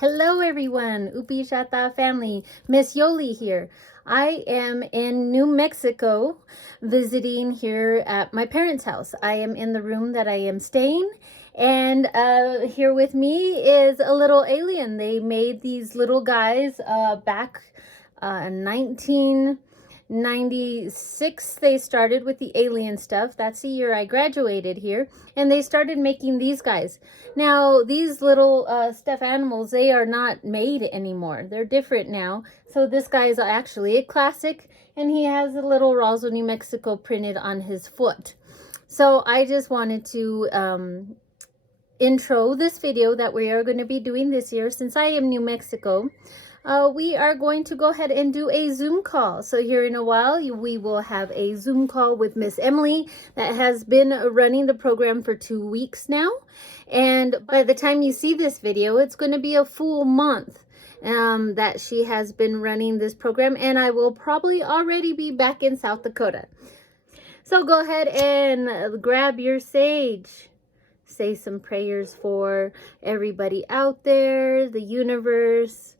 Hello everyone, Upijata family, Miss Yoli here. I am in New Mexico visiting here at my parents' house. I am in the room that I am staying, and here with me is a little alien. They made these little guys back in 1996. They started with the alien stuff. That's the year I graduated here, and they started making these guys. Now, these little stuffed animals, they are not made anymore. They're different now. So this guy is actually a classic, and he has a little Roswell, New Mexico printed on his foot. So I just wanted to intro this video that we are going to be doing this year. Since I am New Mexico, we are going to go ahead and do a Zoom call. So here in a while, we will have a Zoom call with Miss Emilee that has been running the program for 2 weeks now. And by the time you see this video, it's going to be a full month that she has been running this program. And I will probably already be back in South Dakota. So go ahead and grab your sage. Say some prayers for everybody out there, the universe.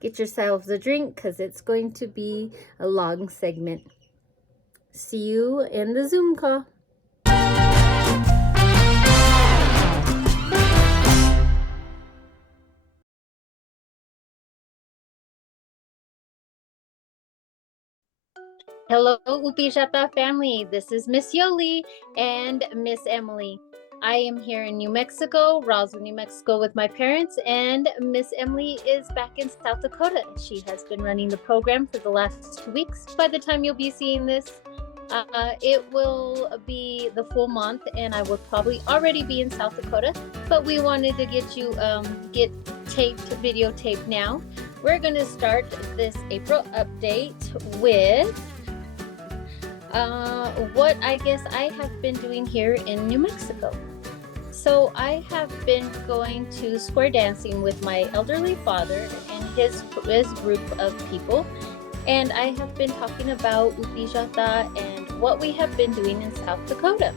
Get yourselves a drink because it's going to be a long segment. See you in the Zoom call. Hello, Upijata family. This is Miss Yoli and Miss Emilee. I am here in New Mexico, Roswell, New Mexico with my parents, and Miss Emilee is back in South Dakota. She has been running the program for the last 2 weeks. By the time you'll be seeing this, it will be the full month, and I will probably already be in South Dakota, but we wanted to get you videotaped now. We're going to start this April update with what I guess I have been doing here in New Mexico. So I have been going to square dancing with my elderly father and his group of people, and I have been talking about Upijata and what we have been doing in South Dakota.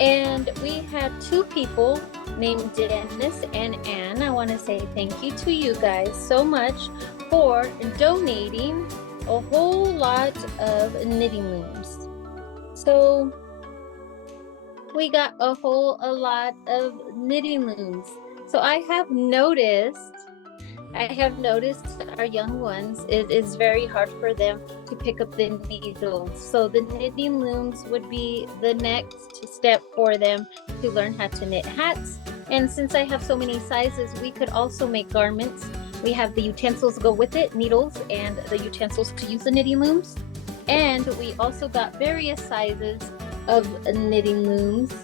And we had 2 people named Dennis and Ann. I want to say thank you to you guys so much for donating a whole lot of knitting looms. So we got a lot of knitting looms. So I have noticed our young ones, it is very hard for them to pick up the needles. So the knitting looms would be the next step for them to learn how to knit hats. And since I have so many sizes, we could also make garments. We have the utensils go with it, needles and the utensils to use the knitting looms. And we also got various sizes of knitting looms.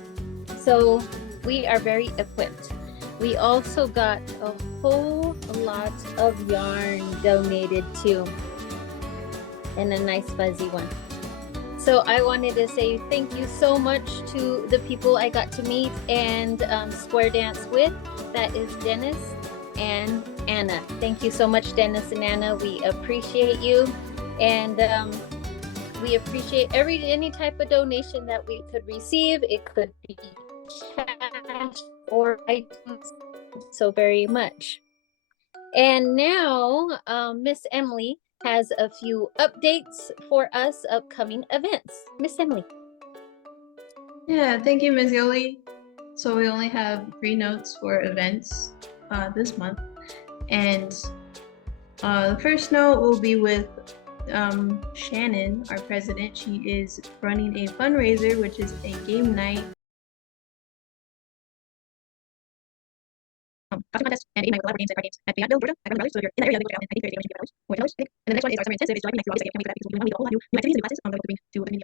So we are very equipped. We also got a whole lot of yarn donated too, and a nice fuzzy one. So I wanted to say thank you so much to the people I got to meet and square dance with. That is Dennis and Anna. Thank you so much, Dennis and Anna. We appreciate you, and we appreciate any type of donation that we could receive. It could be cash or items, so very much. And now Miss Emilee has a few updates for us, upcoming events. Miss Emilee. Yeah, thank you, Ms. Yoli. So we only have 3 notes for events this month. And the first note will be with Shannon, our president. She is running a fundraiser, which is a game night costume contest and a game night with live games and card games at Fayetteville, Georgia. At Run Brothers, so if you're in that area, I think Thursday, you should be $4. And the next one is our summer intensive. It's July next through August. Can't wait for that because we want to do all new activities and classes going to the community.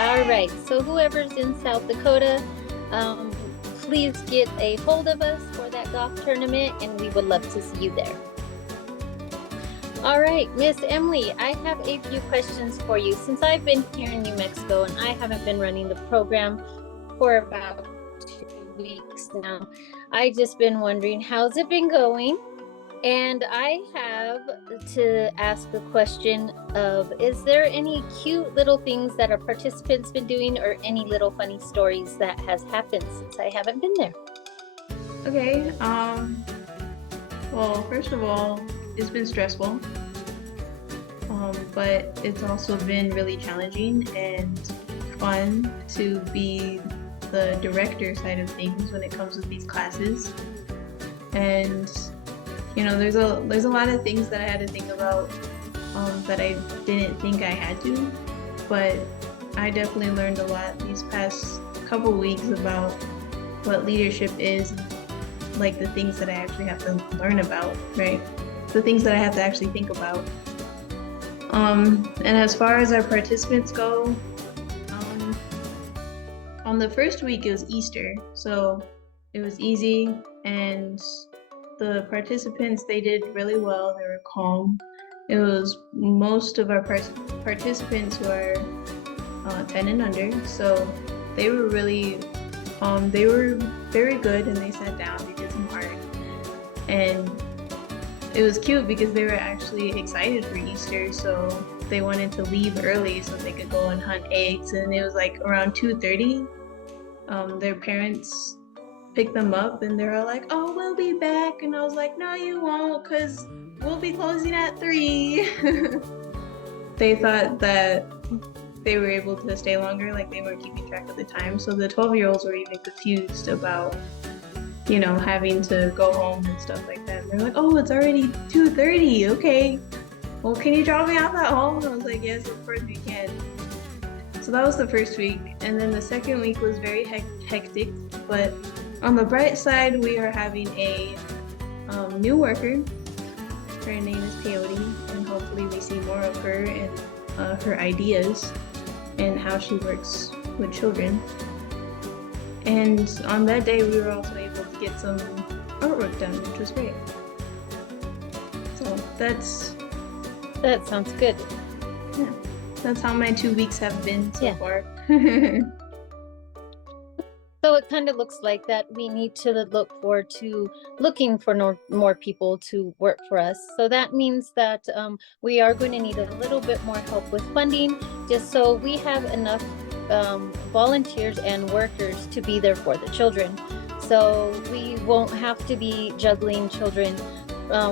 All right, so whoever's in South Dakota, please get a hold of us for that golf tournament, and we would love to see you there. All right, Miss Emilee, I have a few questions for you. Since I've been here in New Mexico and I haven't been running the program for about 2 weeks now, I just been wondering, how's it been going? And I have to ask a question of, is there any cute little things that our participants been doing, or any little funny stories that has happened since I haven't been there? Okay, Well, first of all, it's been stressful, but it's also been really challenging and fun to be the director side of things when it comes with these classes. And there's a lot of things that I had to think about that I didn't think I had to, but I definitely learned a lot these past couple weeks about what leadership is, like the things that I actually have to learn about, right? The things that I have to actually think about. And as far as our participants go, on the first week it was Easter, so it was easy, and the participants, they did really well. They were calm. It was most of our participants who are 10 and under, so they were really they were very good, and they sat down, they did some art, and it was cute because they were actually excited for Easter, so they wanted to leave early so they could go and hunt eggs. And it was like around 2:30. Their parents picked them up, and they were like, "Oh, we'll be back." And I was like, "No, you won't, because we'll be closing at 3. They thought that they were able to stay longer, like they weren't keeping track of the time. So the 12-year-olds were even confused about having to go home and stuff like that. And they're like, "Oh, it's already 2:30. Okay, well, can you drop me off at home?" And I was like, "Yes, of course we can." So that was the first week, and then the second week was very hectic. But on the bright side, we are having a new worker. Her name is Peyote, and hopefully we see more of her and her ideas and how she works with children. And on that day, we were also able to get some artwork done, which was great. So that sounds good. Yeah, that's how my 2 weeks have been so far. So it kind of looks like that we need to look forward to looking for more people to work for us. So that means that we are going to need a little bit more help with funding, just so we have enough volunteers and workers to be there for the children. So we won't have to be juggling children,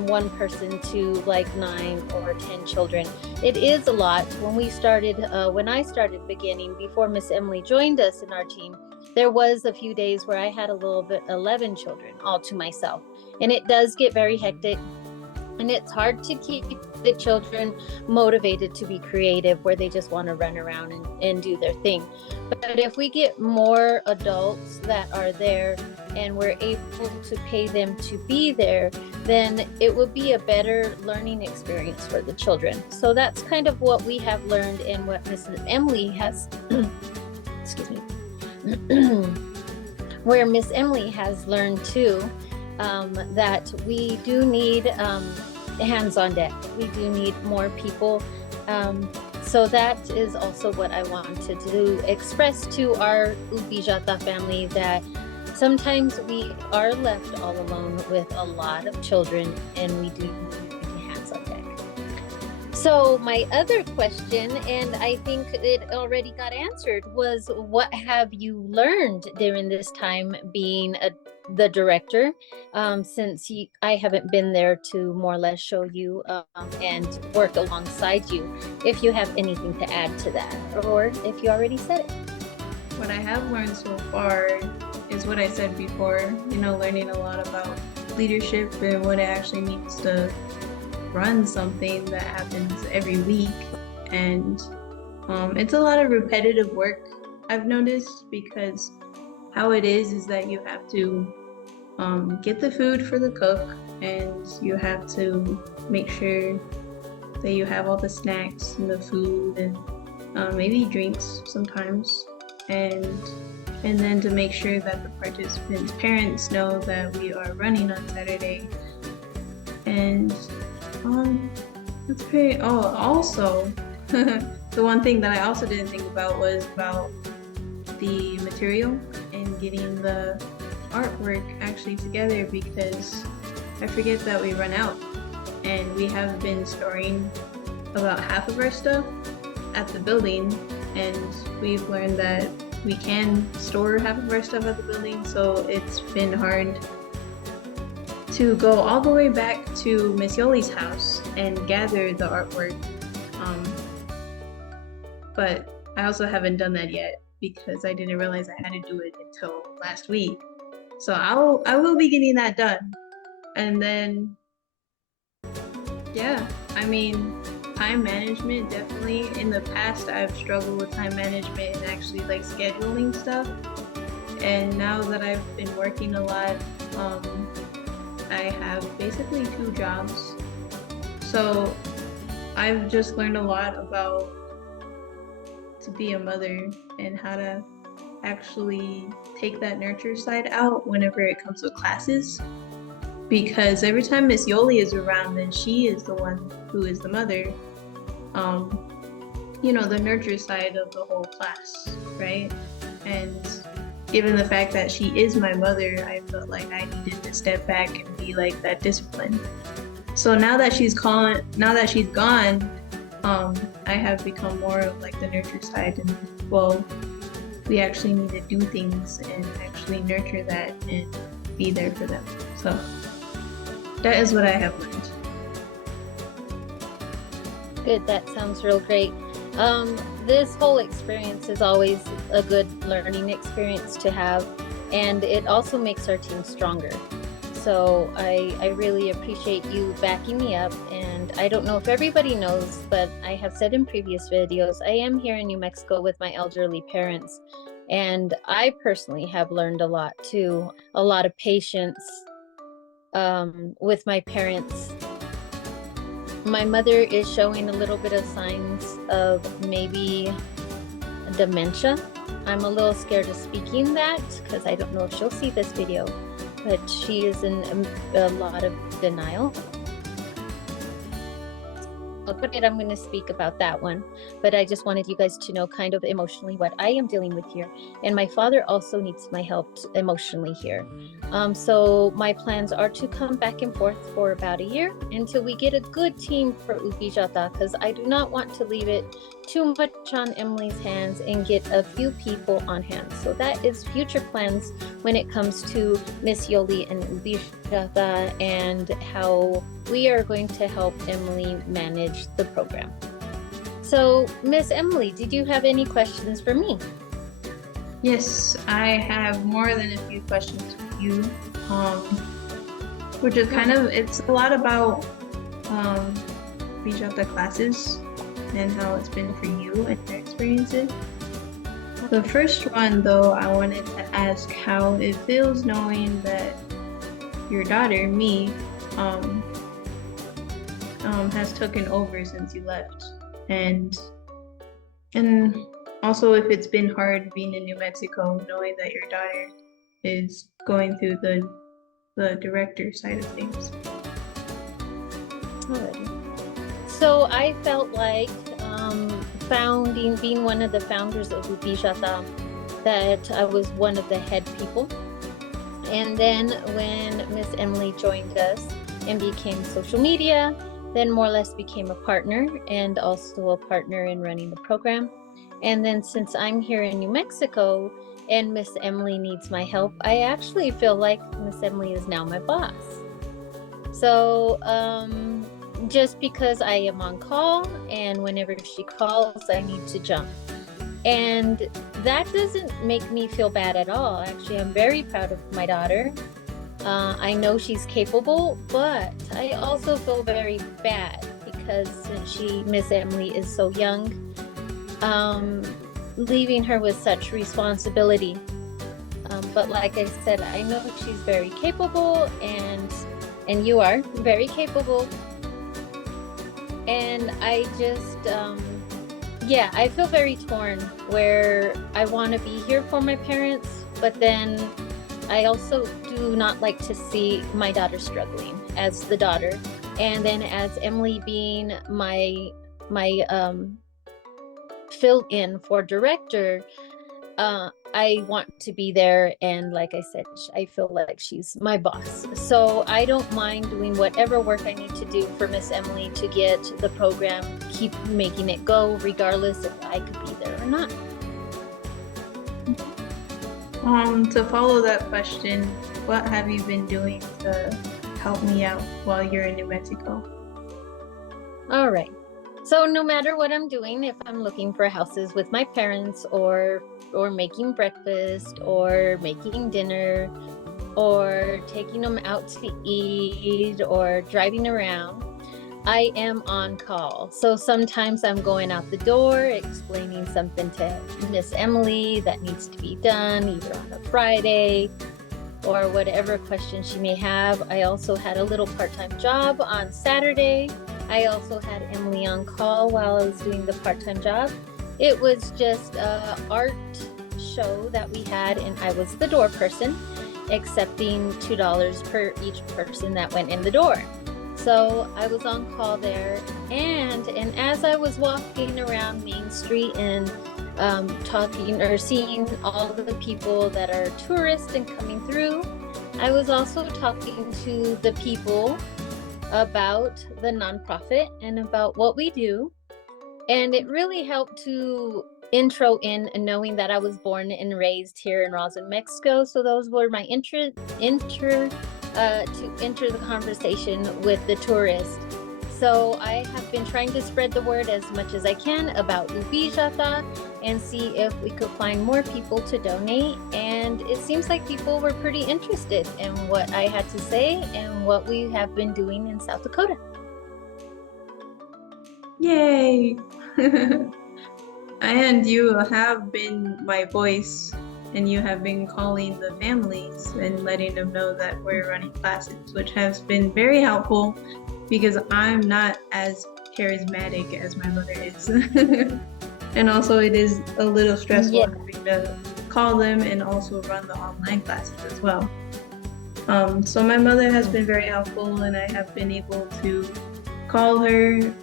one person to like 9 or 10 children. It is a lot. When I started beginning, before Miss Emilee joined us in our team, there was a few days where I had 11 children all to myself, and it does get very hectic, and it's hard to keep the children motivated to be creative, where they just want to run around and do their thing. But if we get more adults that are there and we're able to pay them to be there, then it would be a better learning experience for the children. So that's kind of what we have learned, and what Mrs. Emilee has excuse me where Miss Emilee has learned too, that we do need hands on deck. We do need more people. So that is also what I wanted to express to our Upijata family, that sometimes we are left all alone with a lot of children, and we do need hands on deck. So my other question, and I think it already got answered, was what have you learned during this time being the director, since I haven't been there to more or less show you and work alongside you, if you have anything to add to that, or if you already said it. What I have learned so far is what I said before, learning a lot about leadership and what it actually means to run something that happens every week. And it's a lot of repetitive work, I've noticed, because how it is that you have to get the food for the cook, and you have to make sure that you have all the snacks and the food, and maybe drinks sometimes, and then to make sure that the participants' parents know that we are running on Saturday. And that's pretty. Oh, also, the one thing that I also didn't think about was about the material and getting the artwork actually together, because I forget that we run out, and we have been storing about half of our stuff at the building, and we've learned that we can store half of our stuff at the building, so it's been hard to go all the way back to Miss Yoli's house and gather the artwork. Um, but I also haven't done that yet because I didn't realize I had to do it until last week. So I will be getting that done. And then yeah, I mean, time management definitely. In the past I've struggled with time management and actually like scheduling stuff. And now that I've been working a lot, I have basically 2 jobs. So I've just learned a lot about to be a mother and how to actually take that nurture side out whenever it comes to classes. Because every time Miss Yoli is around, then she is the one who is the mother. The nurture side of the whole class, right? And given the fact that she is my mother, I felt like I needed to step back and be like that discipline. So now that she's gone, I have become more of like the nurture side, and well, we actually need to do things and actually nurture that and be there for them. So that is what I have learned. Good, that sounds real great. This whole experience is always a good learning experience to have, and it also makes our team stronger. So I really appreciate you backing me up. And I don't know if everybody knows, but I have said in previous videos, I am here in New Mexico with my elderly parents. And I personally have learned a lot too, a lot of patience with my parents. My mother is showing a little bit of signs of maybe dementia. I'm a little scared of speaking that because I don't know if she'll see this video, but she is in a lot of denial. I'm going to speak about that one, but I just wanted you guys to know kind of emotionally what I am dealing with here. And my father also needs my help emotionally here. So my plans are to come back and forth for about a year until we get a good team for Upijata, because I do not want to leave it too much on Emilee's hands and get a few people on hand. So that is future plans when it comes to Miss Yoli and Upijata and how we are going to help Emilee manage the program. So Miss Emilee, did you have any questions for me? Yes, I have more than a few questions for you, which is it's a lot about Upijata classes and how it's been for you and your experiences. The first one, though, I wanted to ask how it feels knowing that your daughter, me, has taken over since you left, and also if it's been hard being in New Mexico, knowing that your daughter is going through the director side of things. So I felt like being one of the founders of Upijata, that I was one of the head people. And then when Miss Emilee joined us and became social media, then more or less became a partner and also a partner in running the program. And then since I'm here in New Mexico and Miss Emilee needs my help, I actually feel like Miss Emilee is now my boss. So just because I am on call and whenever she calls, I need to jump. And that doesn't make me feel bad at all. Actually, I'm very proud of my daughter. I know she's capable, but I also feel very bad because since Miss Emilee is so young, leaving her with such responsibility. But like I said, I know she's very capable, and you are very capable. And I just, I feel very torn where I want to be here for my parents, but then I also do not like to see my daughter struggling as the daughter. And then as Emilee being my fill-in for director, I want to be there, and like I said, I feel like she's my boss. So I don't mind doing whatever work I need to do for Miss Emilee to get the program, keep making it go, regardless if I could be there or not. To follow that question, what have you been doing to help me out while you're in New Mexico. All right. So no matter what I'm doing, if I'm looking for houses with my parents or making breakfast or making dinner or taking them out to eat or driving around, I am on call. So sometimes I'm going out the door, explaining something to Miss Emilee that needs to be done either on a Friday or whatever question she may have. I also had a little part-time job on Saturday. I also had Emilee on call while I was doing the part-time job. It was just an art show that we had, and I was the door person, accepting $2 per each person that went in the door. So I was on call there, and as I was walking around Main Street and talking or seeing all of the people that are tourists and coming through, I was also talking to the people about the nonprofit and about what we do. And it really helped to intro in knowing that I was born and raised here in Roswell, Mexico. So those were my to enter the conversation with the tourists. So I have been trying to spread the word as much as I can about Upijata and see if we could find more people to donate. And it seems like people were pretty interested in what I had to say and what we have been doing in South Dakota. Yay! And you have been my voice, and you have been calling the families and letting them know that we're running classes, which has been very helpful because I'm not as charismatic as my mother is. And also it is a little stressful having to call them and also run the online classes as well. So my mother has been very helpful, and I have been able to call her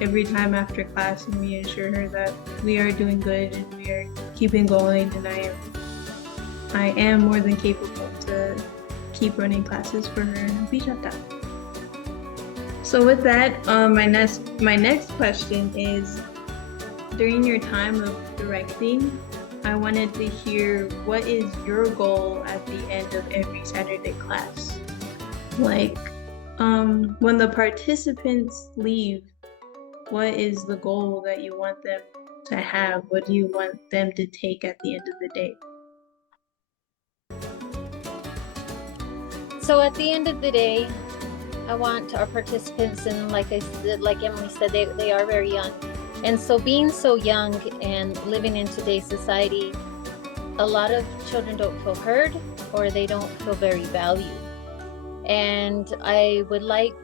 every time after class and reassure her that we are doing good and we are keeping going, and I am more than capable to keep running classes for her in Upijata. So with that, my next question is, during your time of directing, I wanted to hear, what is your goal at the end of every Saturday class? Like, when the participants leave, what is the goal that you want them to have? What do you want them to take at the end of the day? So at the end of the day, I want our participants, and like Emilee said, they are very young. And so being so young and living in today's society, a lot of children don't feel heard or they don't feel very valued. And I would like,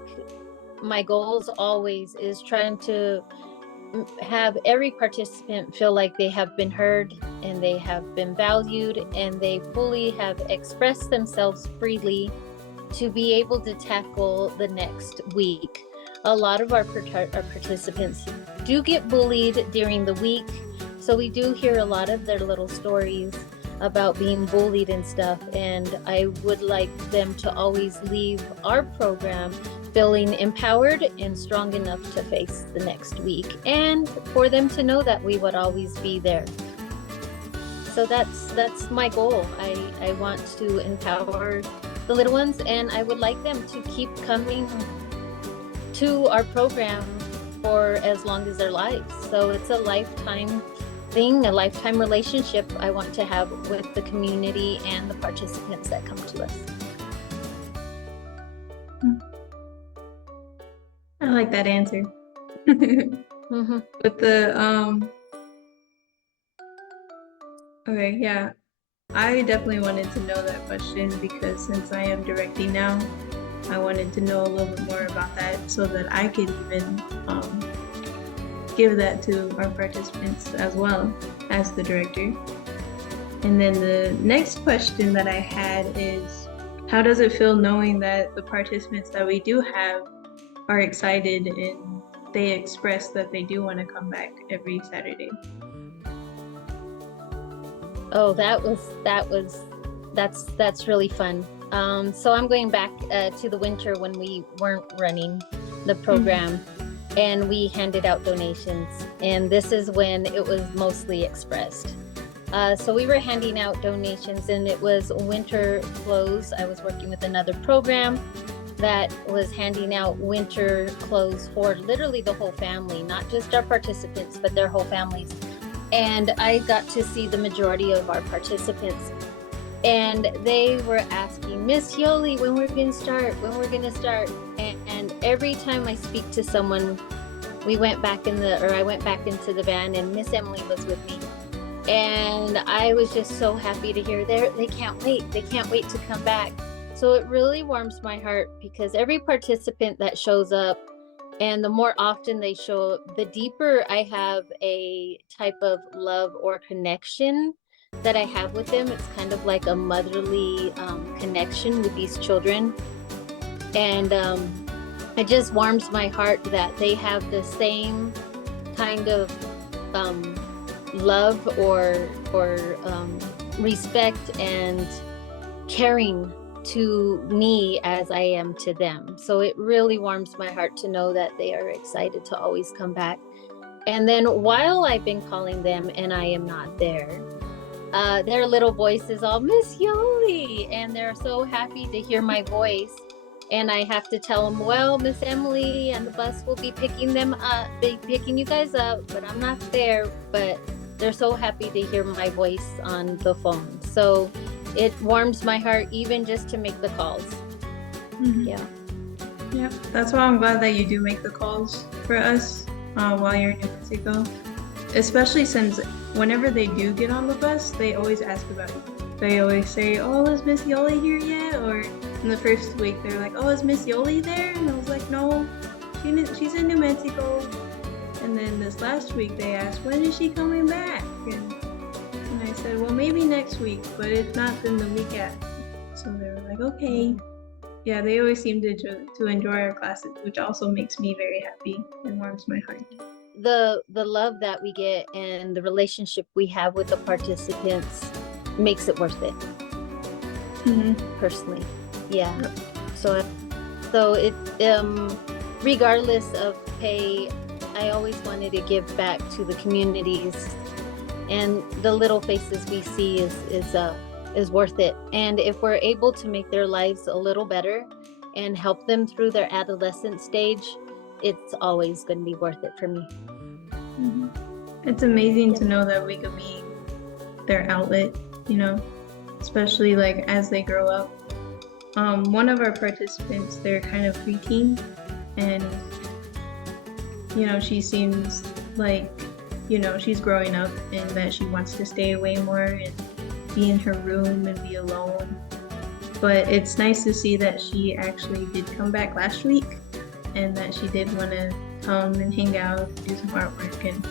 my goals always is trying to have every participant feel like they have been heard and they have been valued and they fully have expressed themselves freely to be able to tackle the next week. A lot of our participants do get bullied during the week, so we do hear a lot of their little stories about being bullied and stuff, and I would like them to always leave our program feeling empowered and strong enough to face the next week, and for them to know that we would always be there. So that's my goal. I want to empower the little ones, and I would like them to keep coming to our program for as long as their lives. So it's a lifetime thing, a lifetime relationship I want to have with the community and the participants that come to us. I like that answer. Mm-hmm. With the okay, yeah, I definitely wanted to know that question because since I am directing now, I wanted to know a little bit more about that so that I could even give that to our participants as well as the director. And then the next question that I had is, how does it feel knowing that the participants that we do have are excited and they express that they do want to come back every Saturday? Oh, that's really fun. So I'm going back to the winter when we weren't running the program. And we handed out donations, and this is when it was mostly expressed. So we were handing out donations, and it was winter clothes. I was working with another program that was handing out winter clothes for literally the whole family, not just our participants, but their whole families. And I got to see the majority of our participants. And they were asking, Miss Yoli, when we're going to start, when we're going to start. And every time I speak to someone, I went back into the van, and Miss Emilee was with me. And I was just so happy to hear they can't wait. They can't wait to come back. So it really warms my heart, because every participant that shows up, and the more often they show up, the deeper I have a type of love or connection that I have with them. It's kind of like a motherly connection with these children. And it just warms my heart that they have the same kind of love or respect and caring to me as I am to them. So it really warms my heart to know that they are excited to always come back. And then while I've been calling them and I am not there, their little voice is all, Miss Yoli, and they're so happy to hear my voice. And I have to tell them, well, Miss Emilee and the bus will be picking you guys up, but I'm not there. But they're so happy to hear my voice on the phone. So it warms my heart even just to make the calls. Mm-hmm. Yeah, that's why I'm glad that you do make the calls for us while you're in New Mexico. Especially since whenever they do get on the bus, they always ask about you. They always say, oh, is Miss Yoli here yet? Or in the first week, they're like, oh, is Miss Yoli there? And I was like, no, she's in New Mexico. And then this last week, they asked, when is she coming back? And I said, well, maybe next week, but if not, then the week after. So they were like, okay. Yeah, they always seem to enjoy our classes, which also makes me very happy and warms my heart. The love that we get and the relationship we have with the participants makes it worth it. Personally, yeah. So it regardless of pay, I always wanted to give back to the communities, and the little faces we see is worth it. And if we're able to make their lives a little better and help them through their adolescent stage, it's always going to be worth it for me. It's amazing to know that we could be their outlet, especially like as they grow up. One of our participants, they're kind of preteen, and she seems like she's growing up and that she wants to stay away more and be in her room and be alone. But it's nice to see that she actually did come back last week, and that she did want to come and hang out, do some artwork. And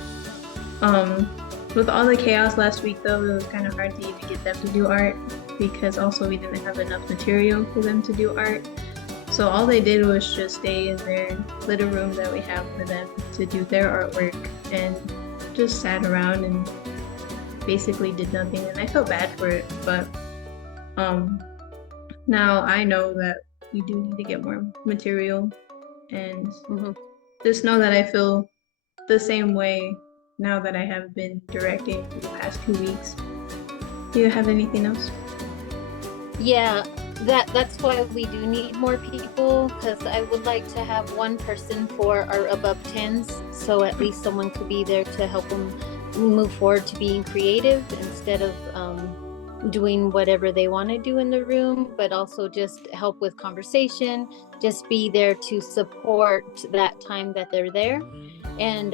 with all the chaos last week, though, it was kind of hard to even get them to do art, because also we didn't have enough material for them to do art. So all they did was just stay in their little room that we have for them to do their artwork, and just sat around and basically did nothing. And I felt bad for it, but now I know that we do need to get more material, and just know that I feel the same way now that I have been directing for the past 2 weeks. Do you have anything else? Yeah, that's why we do need more people, because I would like to have one person for our above 10s, so at least someone could be there to help them move forward to being creative instead of doing whatever they want to do in the room, but also just help with conversation, just be there to support that time that they're there. And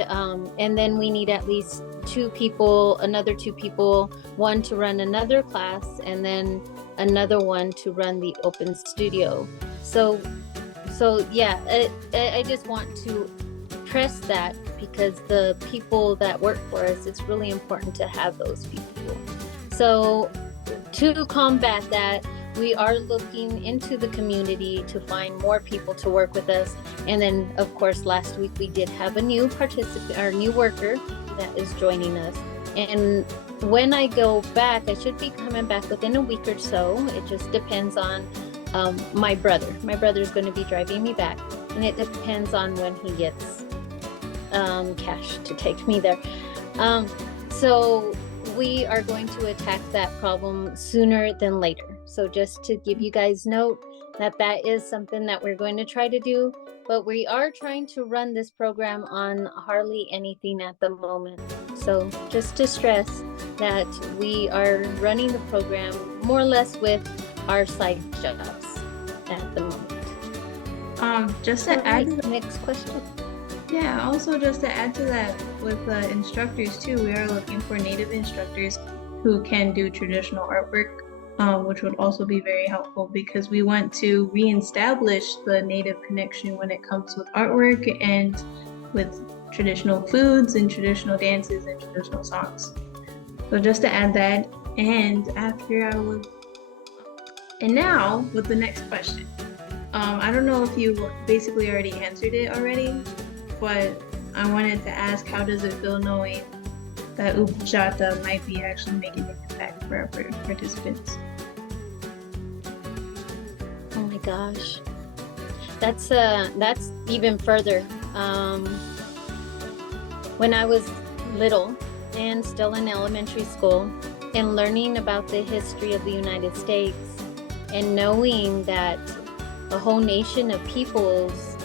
then we need at least another two people, one to run another class, and then another one to run the open studio. So yeah, I just want to press that, because the people that work for us, it's really important to have those people. So to combat that, we are looking into the community to find more people to work with us. And then, of course, last week we did have a new new worker that is joining us. And when I go back, I should be coming back within a week or so. It just depends on my brother. My brother's going to be driving me back, and it depends on when he gets cash to take me there. So we are going to attack that problem sooner than later. So just to give you guys note, that is something that we're going to try to do. But we are trying to run this program on hardly anything at the moment. So just to stress that we are running the program more or less with our side jobs at the moment. Just to add to next question. Yeah, also just to add to that, with instructors too, we are looking for native instructors who can do traditional artwork, which would also be very helpful because we want to reestablish the native connection when it comes with artwork and with traditional foods and traditional dances and traditional songs. So just to add that, and now with the next question. I don't know if you basically already answered it already, but I wanted to ask, how does it feel knowing that Upijata might be actually making an impact for our participants? Oh my gosh, that's even further. When I was little and still in elementary school and learning about the history of the United States and knowing that a whole nation of peoples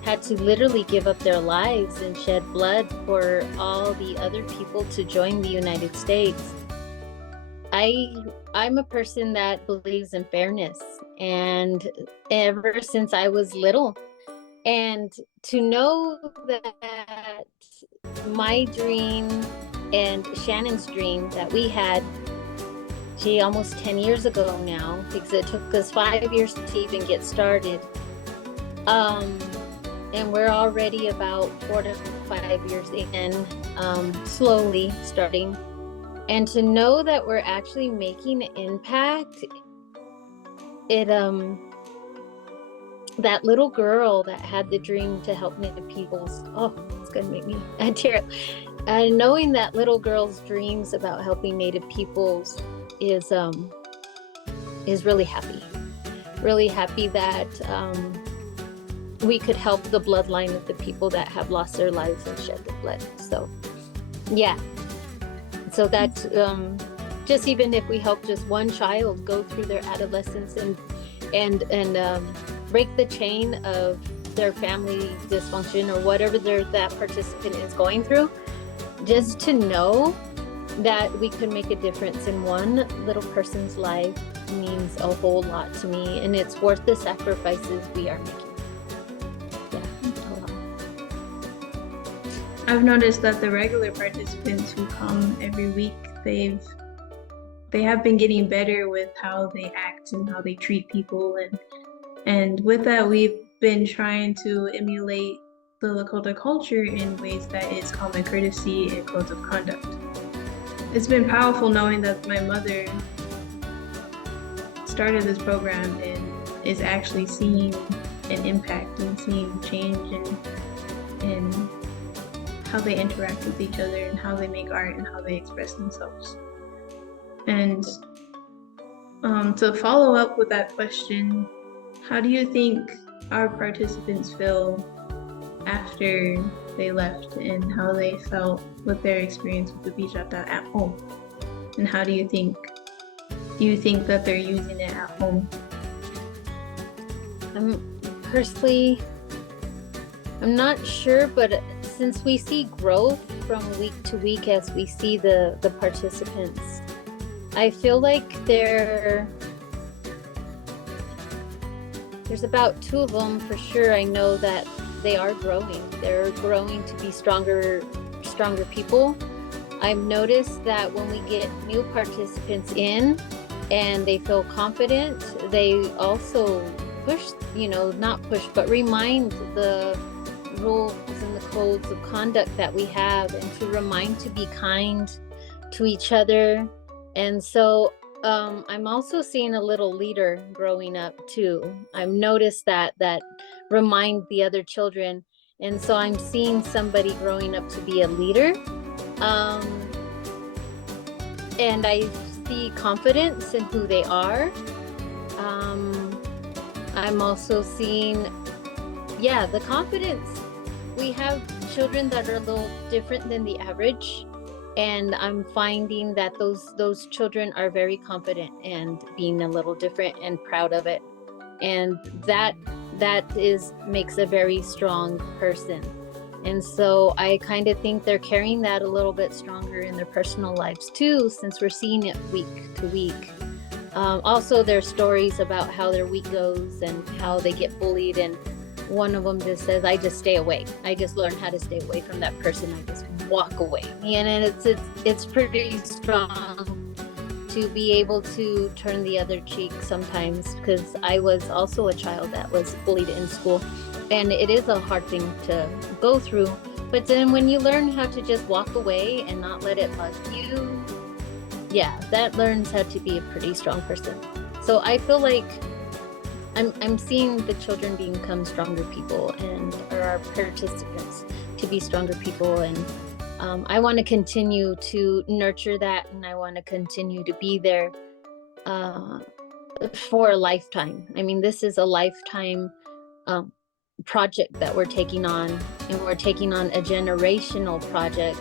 had to literally give up their lives and shed blood for all the other people to join the United States. I'm a person that believes in fairness, and ever since I was little, and to know that my dream and Shannon's dream that we had, almost 10 years ago now, because it took us 5 years to even get started. And we're already about 4 to 5 years in, slowly starting. And to know that we're actually making an impact, that little girl that had the dream to help Native peoples, oh, it's gonna make me tear up. Knowing that little girl's dreams about helping Native peoples is really happy that we could help the bloodline of the people that have lost their lives and shed the blood. So yeah, so that just even if we help just one child go through their adolescence and break the chain of their family dysfunction or whatever that participant is going through, just to know that we could make a difference in one little person's life means a whole lot to me, and it's worth the sacrifices we are making. I've noticed that the regular participants who come every week, they have been getting better with how they act and how they treat people, and with that we've been trying to emulate the Lakota culture in ways that is common courtesy and codes of conduct. It's been powerful knowing that my mother started this program and is actually seeing an impact and seeing change in how they interact with each other and how they make art and how they express themselves. And to follow up with that question, how do you think our participants feel after they left and how they felt with their experience with Upijata at home? And how do you think that they're using it at home? Personally, I'm not sure, but since we see growth from week to week as we see the participants, I feel like there's about 2 of them for sure. I know that they are growing. They're growing to be stronger people. I've noticed that when we get new participants in and they feel confident, they also remind the rules and the codes of conduct that we have, and to remind to be kind to each other. And so I'm also seeing a little leader growing up too. I've noticed that remind the other children, and so I'm seeing somebody growing up to be a leader, and I see confidence in who they are. I'm also seeing the confidence. We have children that are a little different than the average, and I'm finding that those children are very confident and being a little different and proud of it. and that makes a very strong person. And so I kind of think they're carrying that a little bit stronger in their personal lives too, since we're seeing it week to week. Also, their stories about how their week goes and how they get bullied, and one of them just says, "I just stay away. I just learned how to stay away from that person. I just walk away." And it's pretty strong to be able to turn the other cheek sometimes, because I was also a child that was bullied in school, and it is a hard thing to go through. But then when you learn how to just walk away and not let it bug you, yeah, that learns how to be a pretty strong person. So I feel like I'm seeing the children become stronger people, and or our participants to be stronger people, and I want to continue to nurture that, and I want to continue to be there for a lifetime. I mean, this is a lifetime project that we're taking on, and we're taking on a generational project.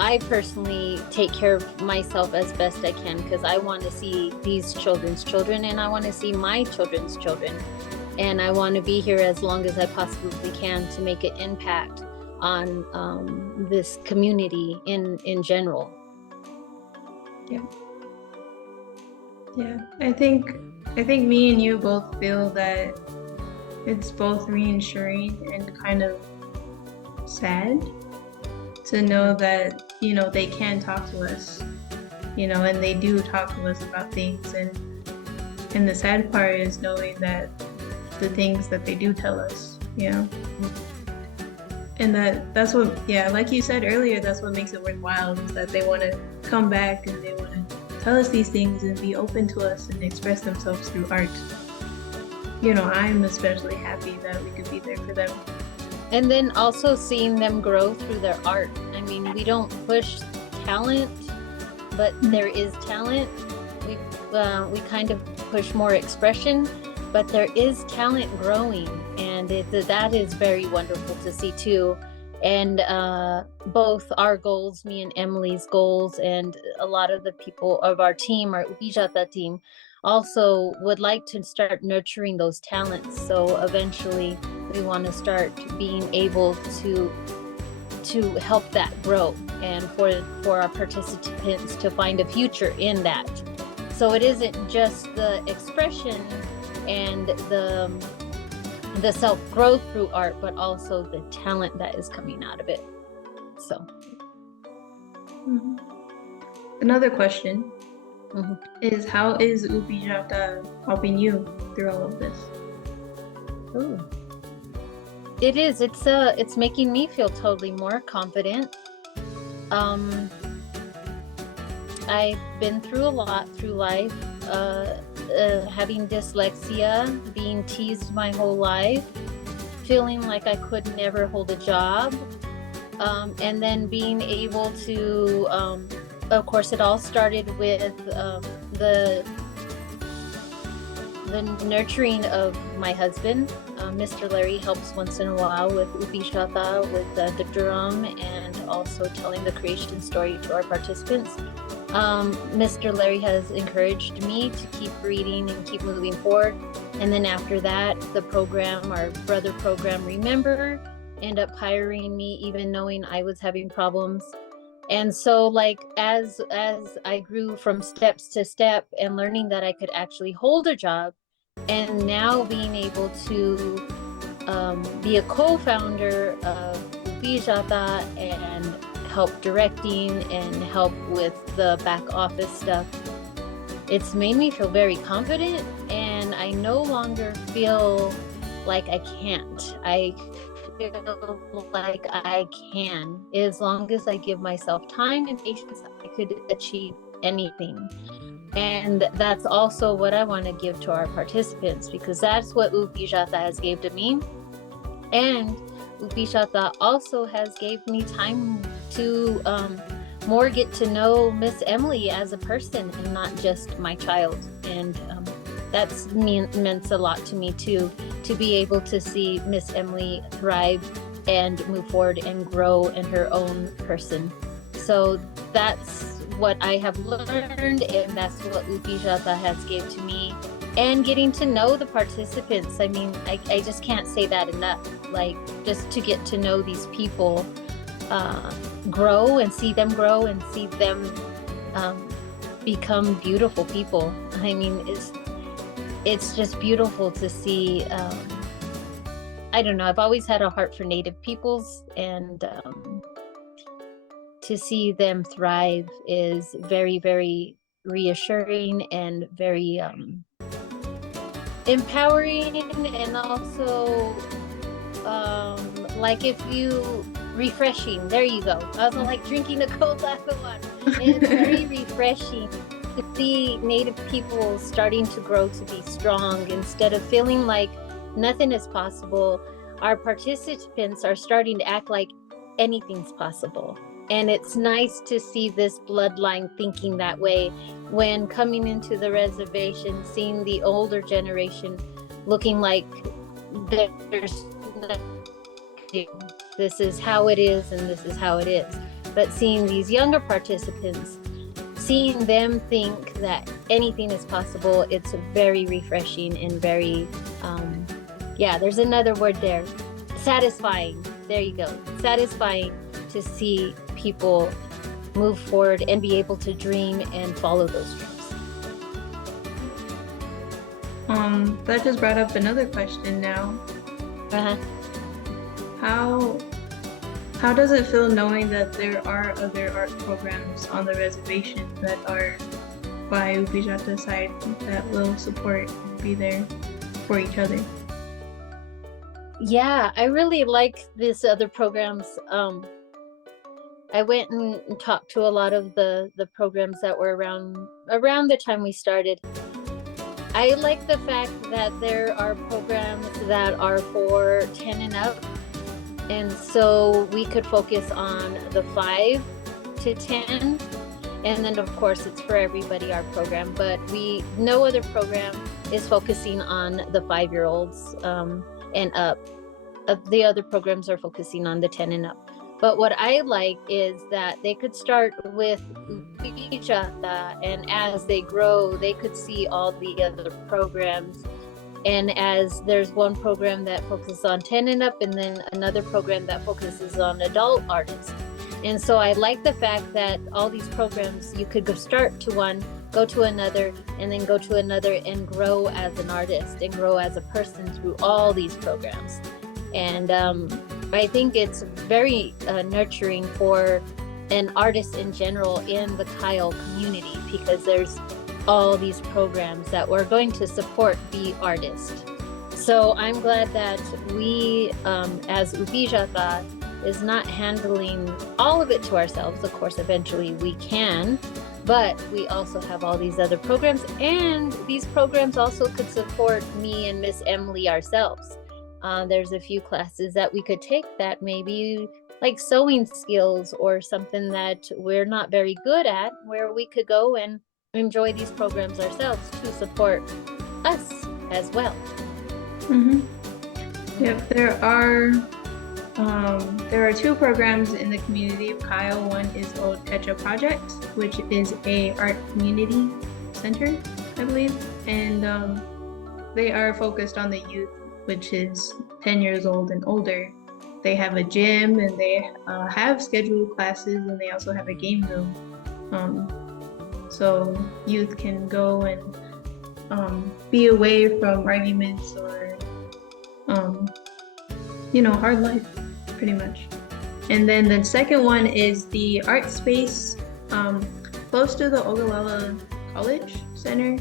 I personally take care of myself as best I can, because I want to see these children's children, and I want to see my children's children, and I want to be here as long as I possibly can to make an impact on this community in general. Yeah, I think me and you both feel that it's both reassuring and kind of sad to know that, you know, they can talk to us, you know, and they do talk to us about things, and the sad part is knowing that the things that they do tell us, you know, and that's what, yeah, like you said earlier, that's what makes it worthwhile, is that they want to come back and they want to tell us these things and be open to us and express themselves through art. You know, I'm especially happy that we could be there for them. And then also seeing them grow through their art. I mean, we don't push talent, but there is talent. We kind of push more expression, but there is talent growing, and that is very wonderful to see too. And both our goals, me and Emilee's goals, and a lot of the people of our team, our Upijata team, also would like to start nurturing those talents. So eventually we want to start being able to help that grow, and for our participants to find a future in that. So it isn't just the expression and the self-growth through art, but also the talent that is coming out of it. So another question is, how is Upijata helping you through all of this? Ooh. It is. It's making me feel totally more confident. I've been through a lot through life, having dyslexia, being teased my whole life, feeling like I could never hold a job, and then being able to, of course, it all started with the nurturing of my husband. Mr. Larry helps once in a while with Upijata, with the drum, and also telling the creation story to our participants. Mr. Larry has encouraged me to keep reading and keep moving forward. And then after that, the program, our brother program, Remember, ended up hiring me, even knowing I was having problems. And so, like, as I grew from steps to step and learning that I could actually hold a job, and now being able to be a co-founder of Upijata and help directing and help with the back office stuff, it's made me feel very confident, and I no longer feel like I can't. I feel like I can. As long as I give myself time and patience, I could achieve anything. And that's also what I want to give to our participants, because that's what Upijata has gave to me. And Upijata also has gave me time to more get to know Miss Emilee as a person and not just my child. And that's meant a lot to me too, to be able to see Miss Emilee thrive and move forward and grow in her own person. So that's what I have learned, and that's what Upijata has gave to me. and getting to know the participants. I mean, I just can't say that enough. Like, just to get to know these people, uh, grow and see them grow and see them um, become beautiful people. I mean, it's just beautiful to see. I don't know. I've always had a heart for Native peoples, and to see them thrive is very, very reassuring and very empowering, and also like if you refreshing. There you go. I was like drinking a cold glass of water. It's very refreshing to see Native people starting to grow to be strong instead of feeling like nothing is possible. Our participants are starting to act like anything's possible. And it's nice to see this bloodline thinking that way when coming into the reservation, seeing the older generation looking like there's this is how it is and this is how it is. But seeing these younger participants, seeing them think that anything is possible, it's very refreshing and very, yeah, there's another word there, satisfying. There you go. Satisfying to see people move forward and be able to dream and follow those dreams. That just brought up another question now. Uh-huh. How does it feel knowing that there are other art programs on the reservation that are by Upijata side that will support and be there for each other? Yeah, I really like these other programs. I went and talked to a lot of the programs that were around the time we started. I like the fact that there are programs that are for 10 and up. And so we could focus on the 5 to 10. And then of course it's for everybody, our program, but no other program is focusing on the 5-year-olds and up. The other programs are focusing on the 10 and up. But what I like is that they could start with Upijata, and as they grow, they could see all the other programs. And as there's one program that focuses on 10 and up, and then another program that focuses on adult artists. And so I like the fact that all these programs, you could go start to one, go to another, and then go to another, and grow as an artist and grow as a person through all these programs. And I think it's very nurturing for an artist in general in the Kyle community, because there's all these programs that we're going to support the artist. So I'm glad that we, as Upijata, is not handling all of it to ourselves. Of course, eventually we can, but we also have all these other programs, and these programs also could support me and Miss Emilee ourselves. There's a few classes that we could take that maybe like sewing skills or something that we're not very good at, where we could go and enjoy these programs ourselves to support us as well. Mm-hmm. Yep, there are 2 programs in the community of Kyle. One is Old Techa Project, which is a art community center, I believe, and they are focused on the youth, which is 10 years old and older. They have a gym, and they have scheduled classes, and they also have a game room. So youth can go and be away from arguments or, hard life, pretty much. And then the second one is the art space close to the Ogallala College Center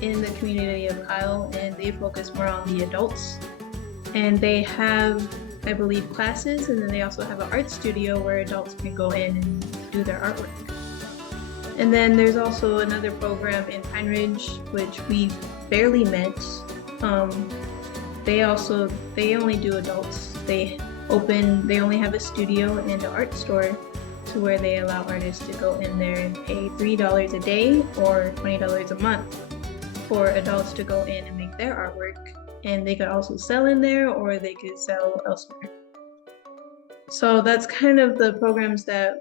in the community of Kyle, and they focus more on the adults. And they have, I believe, classes, and then they also have an art studio where adults can go in and do their artwork. And then there's also another program in Pine Ridge, which we barely met. They only do adults. They only have a studio and an art store, to where they allow artists to go in there and pay $3 a day or $20 a month for adults to go in and make their artwork. And they could also sell in there, or they could sell elsewhere. So that's kind of the programs that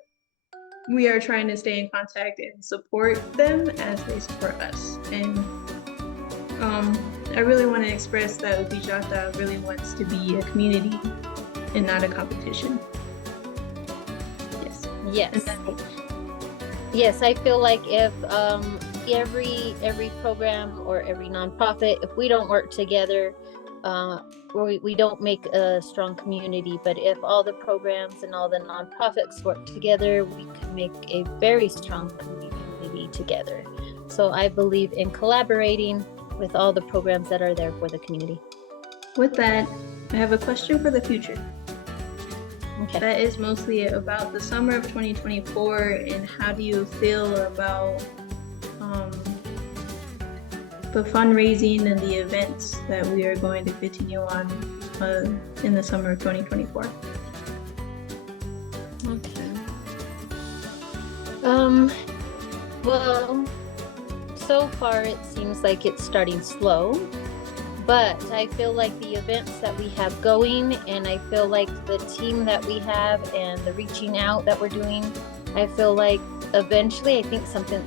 we are trying to stay in contact and support them as they support us. And I really want to express that Upijata really wants to be a community and not a competition. Yes. Yes. Yes, I feel like if every program or every nonprofit, if we don't work together, we don't make a strong community. But if all the programs and all the nonprofits work together, we can make a very strong community together. So I believe in collaborating with all the programs that are there for the community. With that, I have a question for the future. Okay. That is mostly about the summer of 2024, and how do you feel about the fundraising and the events that we are going to continue on in the summer of 2024? Okay. Well, so far it seems like it's starting slow, but I feel like the events that we have going, and I feel like the team that we have and the reaching out that we're doing, I feel like eventually, I think something,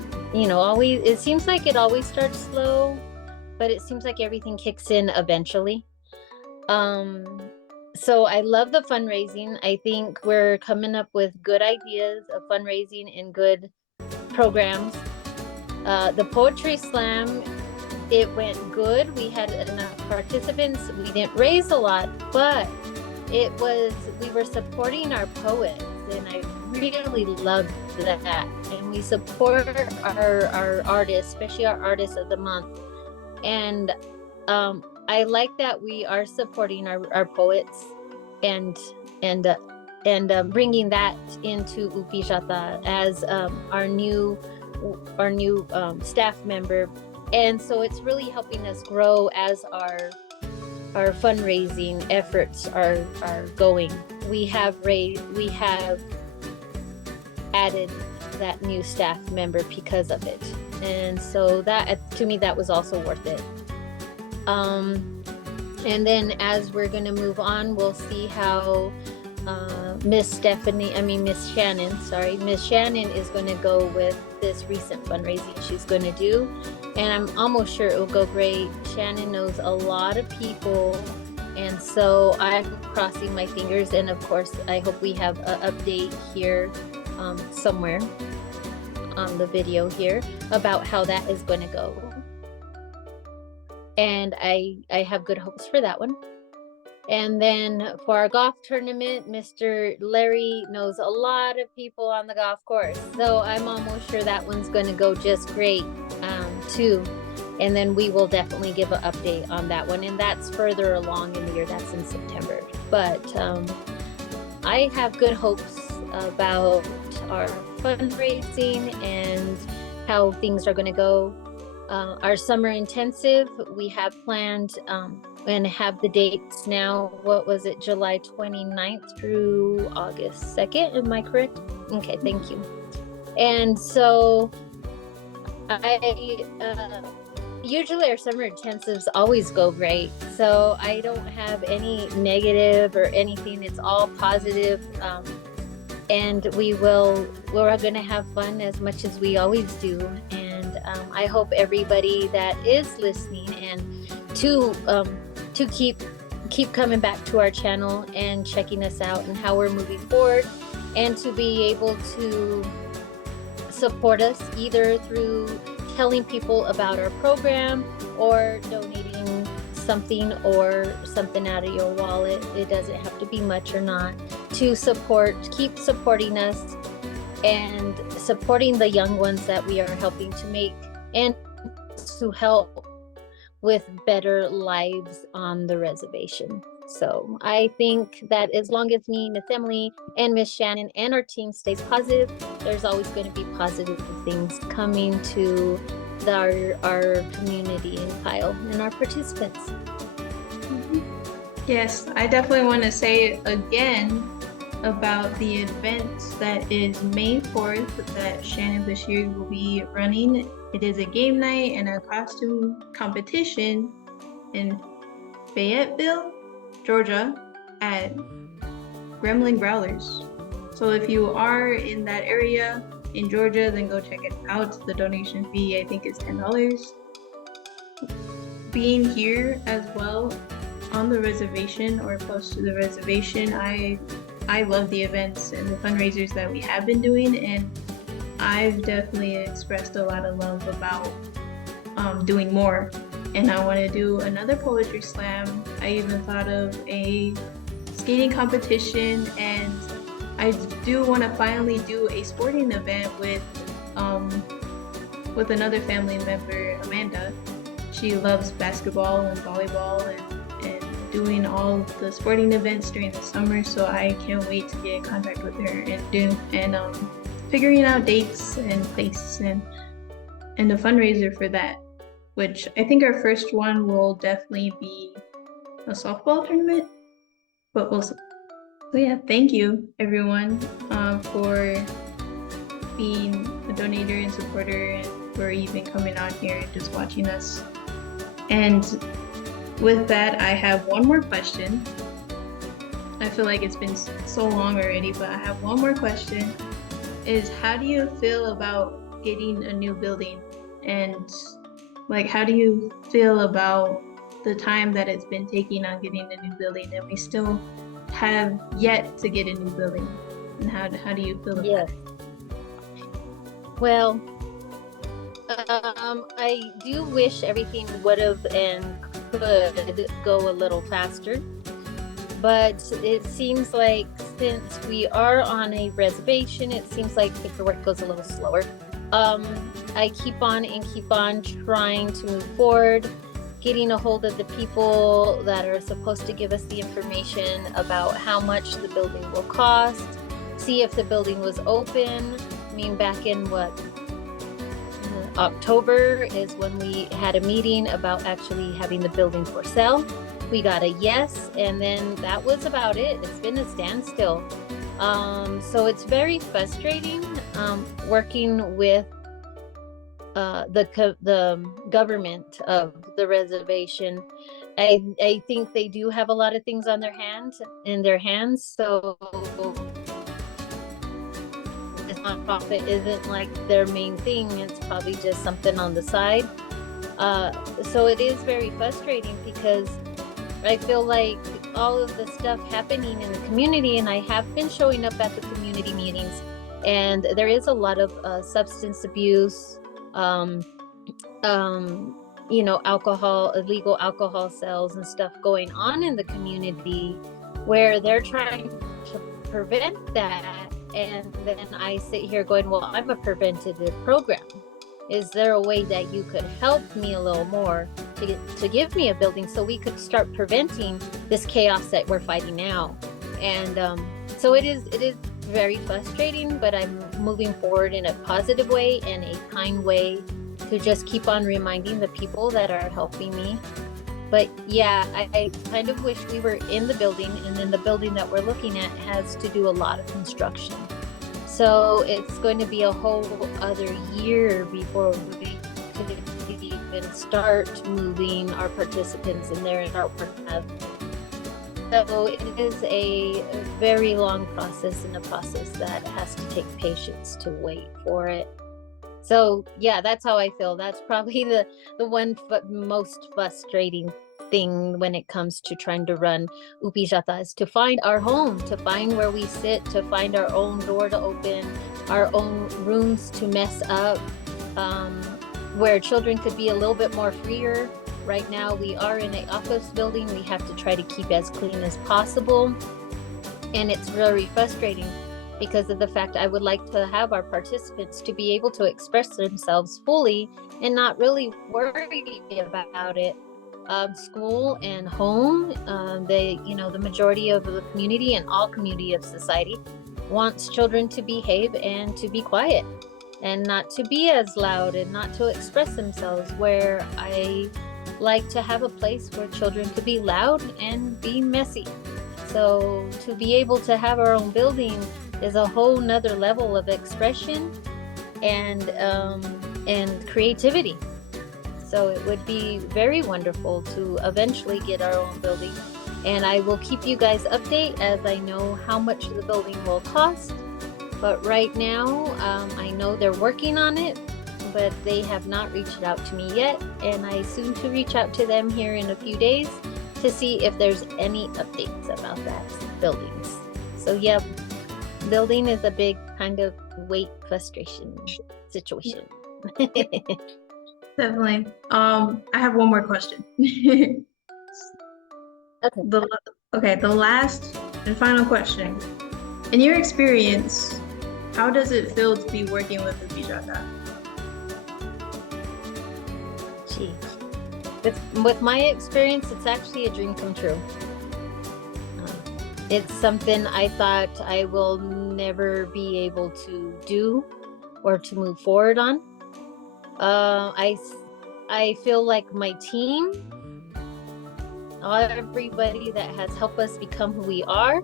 always, it seems like it always starts slow, but it seems like everything kicks in eventually. So I love the fundraising. I think we're coming up with good ideas of fundraising and good programs. The poetry slam, it went good. We had enough participants. We didn't raise a lot, but we were supporting our poets, and I really loved that. And we support our artists, especially our artists of the month. And I like that we are supporting our poets and bringing that into Upijata as our new staff member. And so it's really helping us grow as our fundraising efforts are going. We have added that new staff member because of it. And so that, to me, that was also worth it. And then as we're going to move on, we'll see how Miss Shannon is going to go with this recent fundraising she's going to do. And I'm almost sure it will go great. Shannon knows a lot of people. And so I'm crossing my fingers. And of course, I hope we have an update here somewhere on the video here about how that is going to go. And I have good hopes for that one. And then for our golf tournament, Mr. Larry knows a lot of people on the golf course. So I'm almost sure that one's going to go just great too. And then we will definitely give an update on that one. And that's further along in the year. That's in September. But I have good hopes about our fundraising and how things are going to go. Our summer intensive, we have planned and have the dates now. What was it? July 29th through August 2nd. Am I correct? Okay, thank you. And so usually our summer intensives always go great. So I don't have any negative or anything. It's all positive. And we're going to have fun as much as we always do. And I hope everybody that is listening and to keep coming back to our channel and checking us out and how we're moving forward, and to be able to support us either through telling people about our program or donating something or something out of your wallet. It doesn't have to be much or not, to keep supporting us and supporting the young ones that we are helping to make, and to help with better lives on the reservation. So I think that as long as me, Miss Emilee, and Miss Shannon and our team stays positive, there's always going to be positive things coming to our community and Kyle and our participants. Yes, I definitely want to say again about the event that is May 4th that Shannon Bashir will be running. It is a game night and a costume competition in Fayetteville, Georgia at Gremlin Growlers. So if you are in that area in Georgia, then go check it out. The donation fee, I think, is $10. being here as well on the reservation or close to the reservation, I love the events and the fundraisers that we have been doing, and I've definitely expressed a lot of love about doing more. And I want to do another poetry slam. I even thought of a skating competition, and I do want to finally do a sporting event with another family member, Amanda. She loves basketball and volleyball and doing all the sporting events during the summer. So I can't wait to get in contact with her and figuring out dates and place and a fundraiser for that. Which I think our first one will definitely be a softball tournament, but we'll see. So yeah, thank you everyone for being a donator and supporter, and for even coming on here and just watching us. And with that, I have one more question. I feel like it's been so long already, but I have one more question. Is how do you feel about getting a new building? And like, how do you feel about the time that it's been taking on getting a new building, and we still have yet to get a new building? And how do you feel about it? Well, I do wish everything would have and could go a little faster, but it seems like since we are on a reservation, it seems like paperwork goes a little slower. I keep on trying to move forward, getting a hold of the people that are supposed to give us the information about how much the building will cost, see if the building was open. I mean, back in October is when we had a meeting about actually having the building for sale. We got a yes, and then that was about it. It's been a standstill. So it's very frustrating working with the government of the reservation. I think they do have a lot of things on their hands, so this nonprofit isn't like their main thing. It's probably just something on the side. So it is very frustrating because I feel like all of the stuff happening in the community, and I have been showing up at the community meetings, and there is a lot of substance abuse, illegal alcohol sales and stuff going on in the community, where they're trying to prevent that. And then I sit here going, well, I'm a preventative program. Is there a way that you could help me a little more to give me a building so we could start preventing this chaos that we're fighting now? And so it is very frustrating, but I'm moving forward in a positive way and a kind way to just keep on reminding the people that are helping me. But yeah, I kind of wish we were in the building, and then the building that we're looking at has to do a lot of construction. So it's going to be a whole other year before we could even start moving our participants in there and our work. So it is a very long process, and a process that has to take patience to wait for it. So yeah, that's how I feel. That's probably the one most frustrating thing when it comes to trying to run Upijata, is to find our home, to find where we sit, to find our own door to open, our own rooms to mess up, where children could be a little bit more freer. Right now we are in an office building. We have to try to keep as clean as possible, and it's very frustrating because of the fact I would like to have our participants to be able to express themselves fully and not really worry about it. School and home, the majority of the community and all community of society wants children to behave and to be quiet and not to be as loud and not to express themselves, where I like to have a place where children could be loud and be messy. So to be able to have our own building is a whole nother level of expression and creativity. So it would be very wonderful to eventually get our own building. And I will keep you guys updated as I know how much the building will cost. But right now, I know they're working on it, but they have not reached out to me yet, and I soon to reach out to them here in a few days to see if there's any updates about that buildings. So yeah, building is a big kind of weight frustration situation. Definitely. I have one more question. Okay. The last and final question. In your experience, how does it feel to be working with Upijata? Gee. With my experience, it's actually a dream come true. It's something I thought I will never be able to do or to move forward on. I feel like my team, everybody that has helped us become who we are,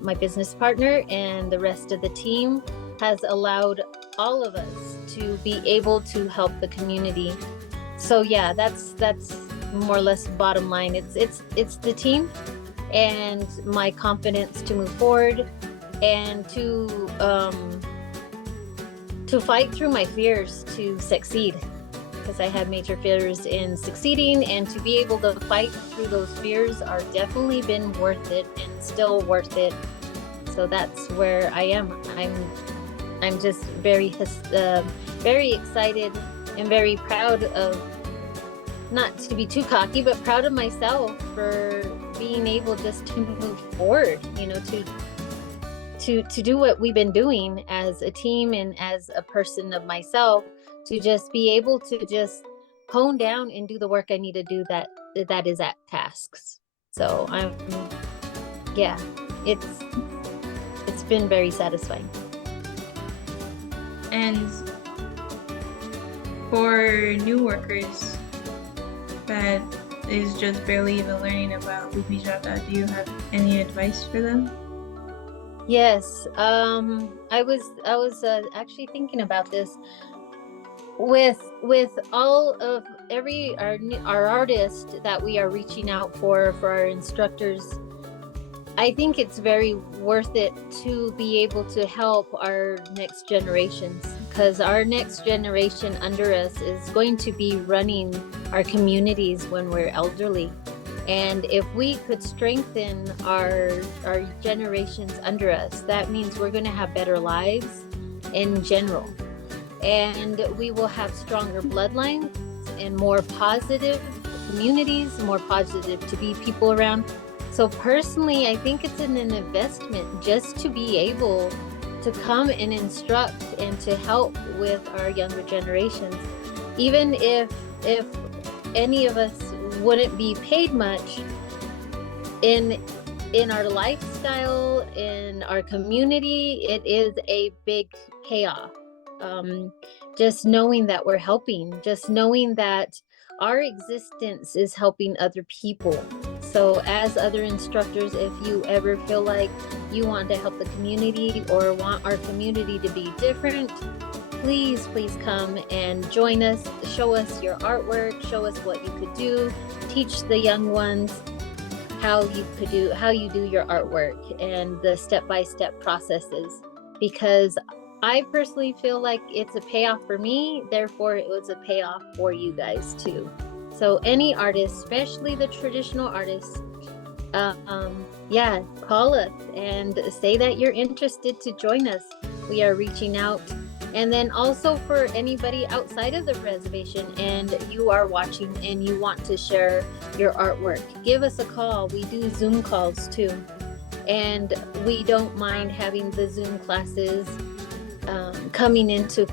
my business partner and the rest of the team has allowed all of us to be able to help the community. So yeah, that's more or less bottom line. It's the team and my confidence to move forward and to fight through my fears to succeed, because I had major fears in succeeding, and to be able to fight through those fears are definitely been worth it and still worth it. So that's where I am. I'm just very excited and very proud of, not to be too cocky, but proud of myself for being able just to move forward, to do what we've been doing as a team and as a person of myself, to just be able to just hone down and do the work I need to do that is at tasks. So it's been very satisfying. And for new workers that is just barely even learning about Upijata, do you have any advice for them? Yes, I was actually thinking about this with all of our artists that we are reaching out for our instructors. I think it's very worth it to be able to help our next generations, because our next generation under us is going to be running our communities when we're elderly. And if we could strengthen our generations under us, that means we're going to have better lives in general. And we will have stronger bloodlines and more positive communities, more positive to be people around. So personally, I think it's an investment just to be able to come and instruct and to help with our younger generations. Even if any of us wouldn't be paid much, in our lifestyle, in our community, it is a big payoff. Just knowing that we're helping, just knowing that our existence is helping other people. So as other instructors, if you ever feel like you want to help the community or want our community to be different, please come and join us. Show us your artwork, show us what you could do, teach the young ones how you do your artwork and the step-by-step processes, because I personally feel like it's a payoff for me, therefore it was a payoff for you guys too. So any artist, especially the traditional artists, call us and say that you're interested to join us. We are reaching out. And then also for anybody outside of the reservation and you are watching and you want to share your artwork, give us a call. We do Zoom calls too. And we don't mind having the Zoom classes coming into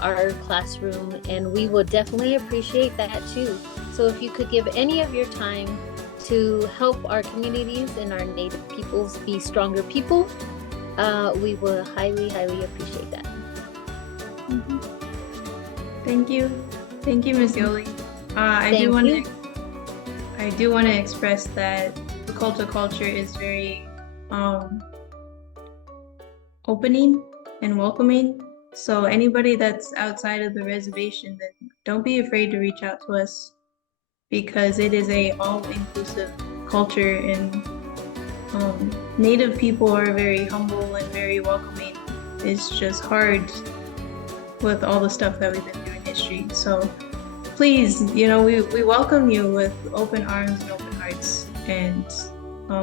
our classroom, and we would definitely appreciate that too. So if you could give any of your time to help our communities and our Native peoples be stronger people, we will highly appreciate that. Mm-hmm. Thank you, Ms. Yoli. I do want to express that the culture is very opening and welcoming. So anybody that's outside of the reservation, then don't be afraid to reach out to us, because it is a all-inclusive culture, and Native people are very humble and very welcoming. It's just hard with all the stuff that we've been through history. So please, we welcome you with open arms and open hearts. And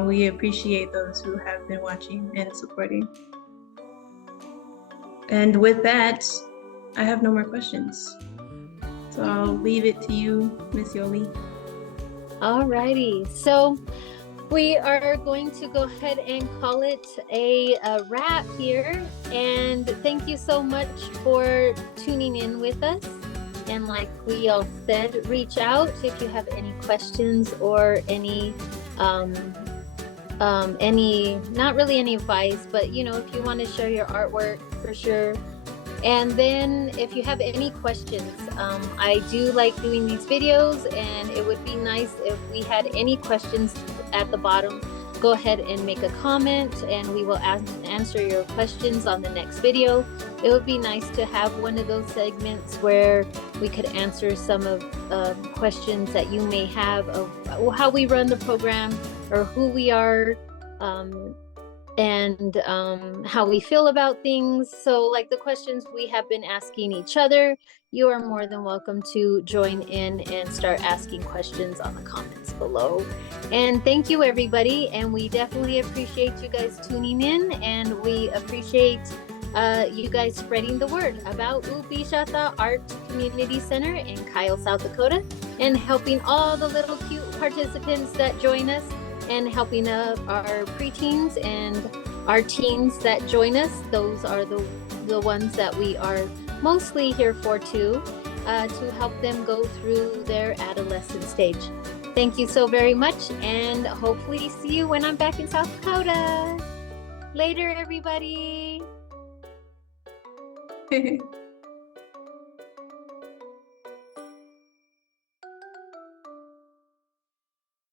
we appreciate those who have been watching and supporting. And with that, I have no more questions. So I'll leave it to you, Miss Yoli. Alrighty. So we are going to go ahead and call it a wrap here. And thank you so much for tuning in with us. And like we all said, reach out if you have any questions or any not really any advice, but if you want to share your artwork, for sure. And then if you have any questions, I do like doing these videos, and it would be nice if we had any questions at the bottom. Go ahead and make a comment, and we will answer your questions on the next video. It would be nice to have one of those segments where we could answer some of questions that you may have of how we run the program, or who we are, and how we feel about things. So like the questions we have been asking each other, you are more than welcome to join in and start asking questions on the comments below. And thank you, everybody. And we definitely appreciate you guys tuning in, and we appreciate you guys spreading the word about Upijata Art Community Center in Kyle, South Dakota, and helping all the little cute participants that join us, and helping our preteens and our teens that join us. Those are the ones that we are mostly here for too, to help them go through their adolescent stage. Thank you so very much, and hopefully see you when I'm back in South Dakota. Later, everybody.